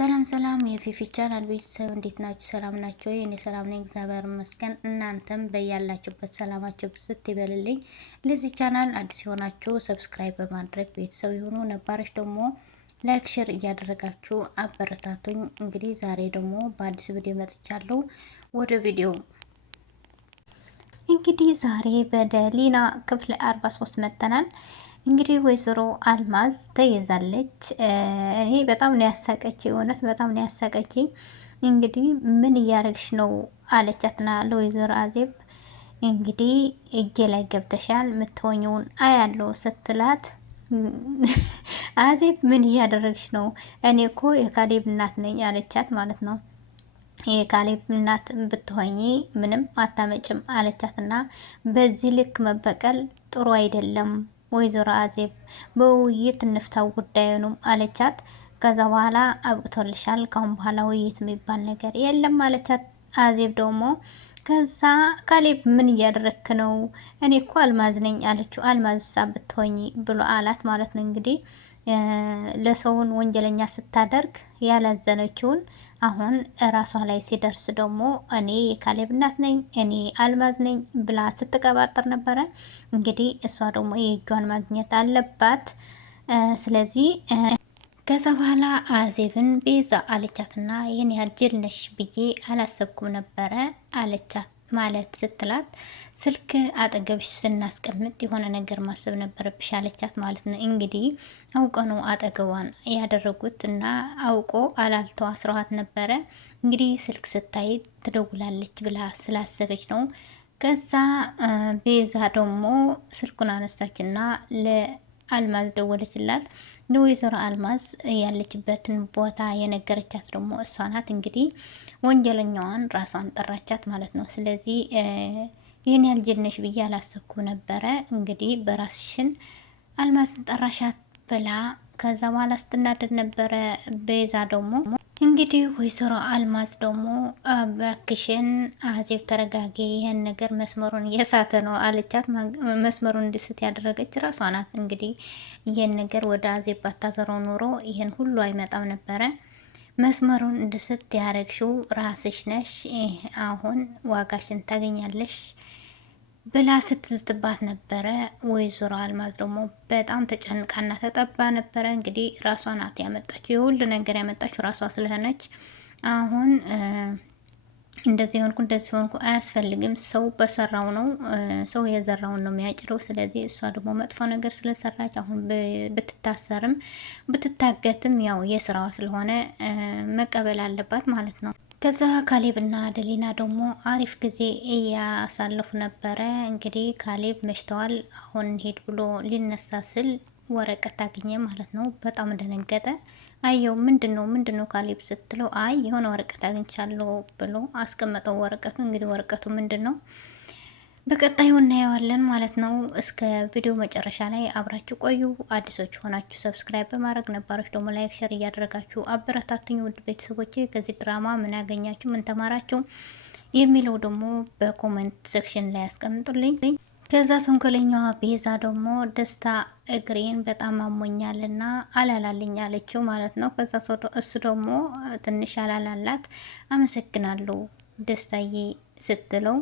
ሰላም ሰላም የፊፊ ቻናል ቤተሰብ እንዴት ናችሁ? ሰላም ናችሁ? እኔ ሰላም ነኝ፣ እግዚአብሔር ይመስገን። እናንተም በያላችሁበት ሰላማችሁ ብዝት ይበልልኝ። ለዚህ ቻናል አዲስ የሆናችሁ ሰብስክራይብ በማድረግ ቤተሰብ የሆኑ ነባሮች ደግሞ ላይክ፣ ሼር እያደረጋችሁ አበረታቱኝ። እንግዲህ ዛሬ ደግሞ በአዲስ ቪዲዮ መጥቻለሁ። ወደ ቪዲዮ እንግዲህ ዛሬ በደሊና ክፍል 43 መጥተናል። እንግዲህ ወይዘሮ አልማዝ ተይዛለች። እኔ በጣም ነው ያሳቀች፣ እውነት በጣም ነው ያሳቀች። እንግዲህ ምን እያደረግሽ ነው አለቻትና ለወይዘሮ አዜብ እንግዲህ እጄ ላይ ገብተሻል፣ ምትሆኚውን አያለው ስትላት አዜብ ምን እያደረግሽ ነው? እኔ እኮ የካሌብ እናት ነኝ አለቻት ማለት ነው። የካሌብ እናት ብትሆኚ ምንም አታመጭም አለቻትና በዚህ ልክ መበቀል ጥሩ አይደለም ወይዘሮ አዜብ፣ በውይይት እንፍታው ጉዳዩንም አለቻት። ከዛ በኋላ አብቅቶልሻል፣ ካሁን በኋላ ውይይት የሚባል ነገር የለም አለቻት። አዜብ ደግሞ ከዛ ካሌብ ምን እያደረክ ነው? እኔ እኮ አልማዝ ነኝ አለችው። አልማዝ ሳ ብትሆኚ ብሎ አላት ማለት ነው። እንግዲህ ለሰውን ወንጀለኛ ስታደርግ ያላዘነችውን አሁን ራሷ ላይ ሲደርስ ደግሞ እኔ የካሌብ እናት ነኝ፣ እኔ አልማዝ ነኝ ብላ ስትቀባጠር ነበረ። እንግዲህ እሷ ደግሞ የእጇን ማግኘት አለባት። ስለዚህ ከዛ በኋላ አዜብን ቤዛ አለቻትና ይህን ያህል ጅል ነሽ ብዬ አላሰብኩም ነበረ አለቻት ማለት ስትላት፣ ስልክ አጠገብሽ ስናስቀምጥ የሆነ ነገር ማሰብ ነበረብሽ አለቻት ማለት ነው። እንግዲህ አውቀ ነው አጠገቧን ያደረጉት እና አውቆ አላልተው አስረዋት ነበረ። እንግዲህ ስልክ ስታይ ትደውላለች ብላ ስላሰበች ነው። ከዛ ቤዛ ደግሞ ስልኩን አነሳችና ለአልማዝ ደወለችላት። ለወይዘሮ አልማዝ ያለችበትን ቦታ የነገረቻት ደግሞ እሷ ናት። እንግዲህ ወንጀለኛዋን ራሷን ጠራቻት ማለት ነው። ስለዚህ ይህን ያህል ጅል ነሽ ብዬ አላሰብኩም ነበረ። እንግዲህ በራስሽን አልማዝን ጠራሻት ብላ ከዛ በኋላ ስትናደድ ነበረ። ቤዛ ደግሞ እንግዲህ ወይዘሮ አልማዝ ደግሞ በክሽን አዜብ ተረጋጊ፣ ይህን ነገር መስመሩን እየሳተ ነው አለቻት። መስመሩን እንዲስት ያደረገች ራሷ ናት። እንግዲህ ይህን ነገር ወደ አዜብ ባታዘረው ኖሮ ይህን ሁሉ አይመጣም ነበረ። መስመሩን እንድስት ያደረግሽው ራስሽ ነሽ፣ አሁን ዋጋሽን ታገኛለሽ ብላ ስትዝትባት ነበረ። ወይዘሮ አልማዝ ደግሞ በጣም ተጨንቃና ተጠባ ነበረ። እንግዲህ ራሷ ናት ያመጣችው፣ የሁሉ ነገር ያመጣችው ራሷ ስለሆነች አሁን እንደዚህ ሆንኩ እንደዚህ ሆንኩ አያስፈልግም። ሰው በሰራው ነው፣ ሰው የዘራውን ነው የሚያጭደው። ስለዚህ እሷ ደግሞ መጥፎ ነገር ስለሰራች አሁን ብትታሰርም ብትታገትም ያው የስራዋ ስለሆነ መቀበል አለባት ማለት ነው። ከዛ ካሌብና ደሊና ደግሞ አሪፍ ጊዜ እያሳለፉ ነበረ። እንግዲህ ካሌብ መሽተዋል፣ አሁን ሄድ ብሎ ሊነሳ ስል ወረቀት አገኘ ማለት ነው። በጣም ደነገጠ። አየው ምንድን ነው ካሌብ ስትለው፣ አይ የሆነ ወረቀት አግኝቻለሁ ብሎ አስቀመጠው ወረቀቱ። እንግዲህ ወረቀቱ ምንድን ነው በቀጣዩ እናየዋለን ማለት ነው። እስከ ቪዲዮ መጨረሻ ላይ አብራችሁ ቆዩ። አዲሶች ሆናችሁ ሰብስክራይብ በማድረግ ነባሮች ደግሞ ላይክ፣ ሸር እያደረጋችሁ አበረታቱኝ። ውድ ቤተሰቦቼ ከዚህ ድራማ ምን ያገኛችሁ፣ ምን ተማራችሁ የሚለው ደግሞ በኮሜንት ሴክሽን ላይ ያስቀምጡልኝ። ከዛ ተንኮለኛዋ ቤዛ ደግሞ ደስታ እግሬን በጣም አሞኛልና አላላልኝ አለችው ማለት ነው። ከዛ እሱ ደግሞ ትንሽ አላላላት። አመሰግናለሁ ደስታዬ ስትለው፣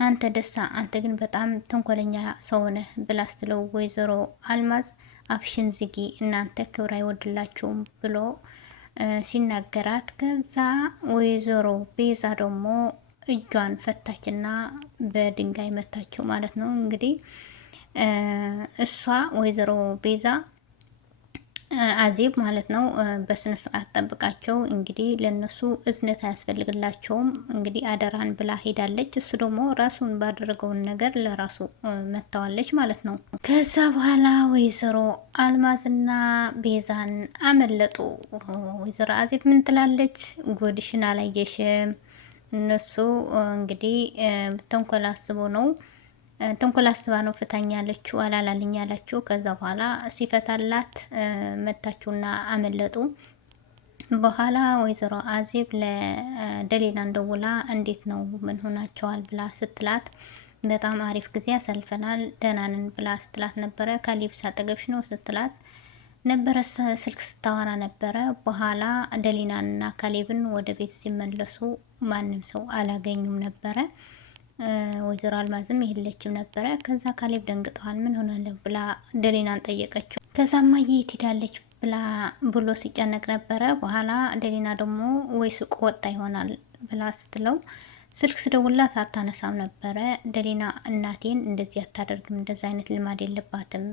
አንተ ደስታ አንተ ግን በጣም ተንኮለኛ ሰው ነህ ብላ ስትለው፣ ወይዘሮ አልማዝ አፍሽን ዝጊ እናንተ ክብር አይወድላችሁም ብሎ ሲናገራት፣ ከዛ ወይዘሮ ቤዛ ደግሞ እጇን ፈታችና በድንጋይ መታችው ማለት ነው። እንግዲህ እሷ ወይዘሮ ቤዛ አዜብ ማለት ነው በስነ ስርዓት ጠብቃቸው። እንግዲህ ለነሱ እዝነት አያስፈልግላቸውም። እንግዲህ አደራን ብላ ሄዳለች። እሱ ደግሞ ራሱን ባደረገውን ነገር ለራሱ መታዋለች ማለት ነው። ከዛ በኋላ ወይዘሮ አልማዝና ቤዛን አመለጡ። ወይዘሮ አዜብ ምን ትላለች? ጎድሽን አላየሽም? እነሱ እንግዲህ ተንኮል አስበው ነው፣ ተንኮል አስባ ነው ፍታኝ ያለችው አላላልኝ ያለችው። ከዛ በኋላ ሲፈታላት መታችውና አመለጡ። በኋላ ወይዘሮ አዜብ ለደሊናን ደውላ እንዴት ነው ምን ሆናቸዋል ብላ ስትላት፣ በጣም አሪፍ ጊዜ ያሳልፈናል ደህና ነን ብላ ስትላት ነበረ። ካሌብ አጠገብሽ ነው ስትላት፣ ነበረ ስልክ ስታወራ ነበረ። በኋላ ደሊናንና ካሌብን ወደ ቤት ሲመለሱ ማንም ሰው አላገኙም ነበረ። ወይዘሮ አልማዝም የለችም ነበረ። ከዛ ካሌብ ደንግጠዋል። ምን ሆናለሁ ብላ ደሊናን ጠየቀችው። ከዛማ የት ሄዳለች ብሎ ሲጨነቅ ነበረ። በኋላ ደሊና ደግሞ ወይ ሱቅ ወጣ ይሆናል ብላ ስትለው ስልክ ስደውላት አታነሳም ነበረ። ደሊና እናቴን እንደዚህ አታደርግም፣ እንደዚህ አይነት ልማድ የለባትም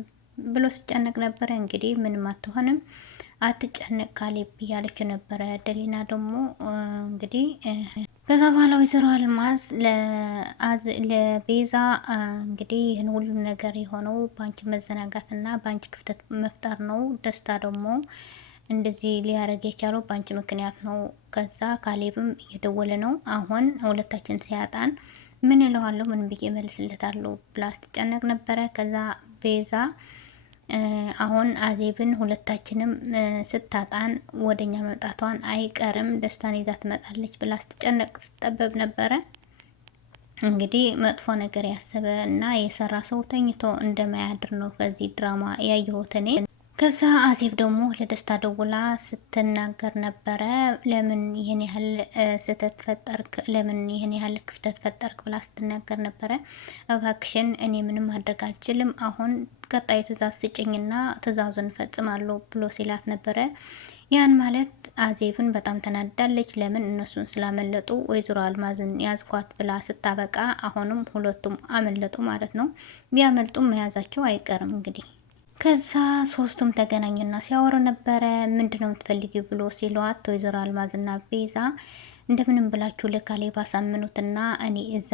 ብሎ ሲጨነቅ ነበረ። እንግዲህ ምንም አትሆንም አትጨነቅ ካሌብ እያለች ነበረ። ደሊና ደግሞ እንግዲህ ከዛ በኋላ ወይዘሮ አልማዝ ለቤዛ እንግዲህ ይህን ሁሉ ነገር የሆነው በአንቺ መዘናጋትና በአንቺ ክፍተት መፍጠር ነው። ደስታ ደግሞ እንደዚህ ሊያደርግ የቻለው በአንቺ ምክንያት ነው። ከዛ ካሌብም እየደወለ ነው። አሁን ሁለታችን ሲያጣን ምን እለዋለሁ፣ ምን ብዬ መልስለታለሁ ብላ ስትጨነቅ ነበረ። ከዛ ቤዛ አሁን አዜብን ሁለታችንም ስታጣን ወደኛ መምጣቷን አይቀርም፣ ደስታን ይዛ ትመጣለች ብላ ስትጨነቅ ስትጠበብ ነበረ። እንግዲህ መጥፎ ነገር ያሰበ እና የሰራ ሰው ተኝቶ እንደማያድር ነው ከዚህ ድራማ ያየሁት እኔ። ከዛ አዜብ ደግሞ ለደስታ ደውላ ስትናገር ነበረ። ለምን ይህን ያህል ስህተት ፈጠርክ፣ ለምን ይህን ያህል ክፍተት ፈጠርክ ብላ ስትናገር ነበረ። እባክሽን እኔ ምንም ማድረግ አልችልም፣ አሁን ቀጣይ ትእዛዝ ስጭኝና ትእዛዙን ፈጽማለሁ ብሎ ሲላት ነበረ። ያን ማለት አዜብን በጣም ተናዳለች። ለምን እነሱን ስላመለጡ ወይዘሮ አልማዝን ያዝኳት ብላ ስታበቃ አሁንም ሁለቱም አመለጡ ማለት ነው። ቢያመልጡም መያዛቸው አይቀርም እንግዲህ። ከዛ ሶስቱም ተገናኙና ሲያወሩ ነበረ። ምንድነው የምትፈልጊው ብሎ ሲሏት ወይዘሮ አልማዝና ቤዛ እንደምንም ብላችሁ ለካሌብ አሳምኑትና እኔ እዛ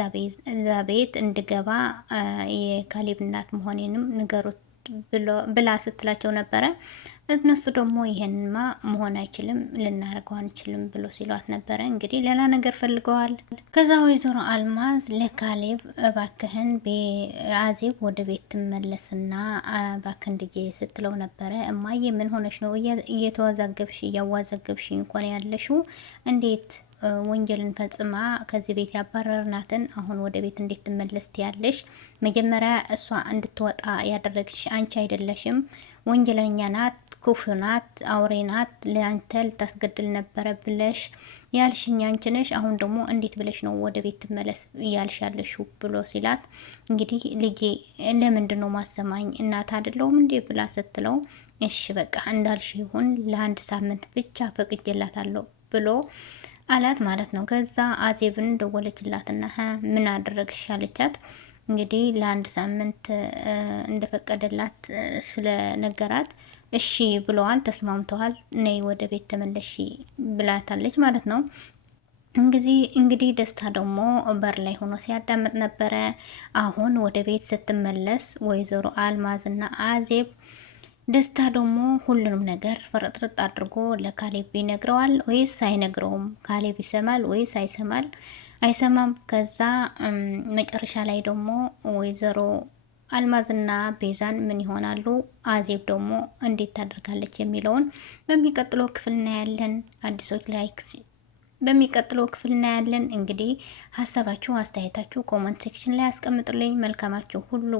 ቤት እንድገባ የካሌብ እናት መሆኔንም ንገሩት ብላ ስትላቸው ነበረ። እነሱ ደግሞ ይሄንማ መሆን አይችልም፣ ልናደርገው አንችልም ብሎ ሲሏት ነበረ። እንግዲህ ሌላ ነገር ፈልገዋል። ከዛ ወይዘሮ አልማዝ ለካሌብ እባክህን አዜብ ወደ ቤት ትመለስና እባክህን ልጄ ስትለው ነበረ። እማዬ ምን ሆነሽ ነው? እየተወዛገብሽ እያዋዘገብሽ እንኳን ያለሽው እንዴት ወንጀልን ፈጽማ ከዚህ ቤት ያባረርናትን አሁን ወደ ቤት እንዴት ትመለስ ትያለሽ? መጀመሪያ እሷ እንድትወጣ ያደረግሽ አንቺ አይደለሽም። ወንጀለኛ ናት፣ ክፉ ናት፣ አውሬ ናት፣ ለአንተ ልታስገድል ነበረ ብለሽ ያልሽኝ አንቺ ነሽ። አሁን ደግሞ እንዴት ብለሽ ነው ወደ ቤት ትመለስ እያልሽ ያለሽው ብሎ ሲላት፣ እንግዲህ ልጄ ለምንድን ነው ማሰማኝ እናት አይደለሁም እንዴ ብላ ስትለው፣ እሺ በቃ እንዳልሽ ይሁን ለአንድ ሳምንት ብቻ ፈቅጄላታለሁ ብሎ አላት ማለት ነው። ከዛ አዜብን ደወለችላትና ምን አደረግሽ አለቻት። እንግዲህ ለአንድ ሳምንት እንደፈቀደላት ስለነገራት እሺ ብለዋል፣ ተስማምተዋል፣ ነይ ወደ ቤት ተመለሺ ብላታለች ማለት ነው። እንግዲህ ደስታ ደግሞ በር ላይ ሆኖ ሲያዳምጥ ነበረ። አሁን ወደ ቤት ስትመለስ ወይዘሮ አልማዝና አዜብ ደስታ ደግሞ ሁሉንም ነገር ፍርጥርጥ አድርጎ ለካሌብ ይነግረዋል ወይስ አይነግረውም? ካሌብ ይሰማል ወይስ አይሰማም? ከዛ መጨረሻ ላይ ደግሞ ወይዘሮ አልማዝና ቤዛን ምን ይሆናሉ፣ አዜብ ደግሞ እንዴት ታደርጋለች የሚለውን በሚቀጥለው ክፍል እናያለን። አዲሶች ላይክ በሚቀጥለው ክፍል እናያለን። እንግዲህ ሀሳባችሁ አስተያየታችሁ ኮመንት ሴክሽን ላይ አስቀምጡልኝ። መልካማችሁ ሁሉ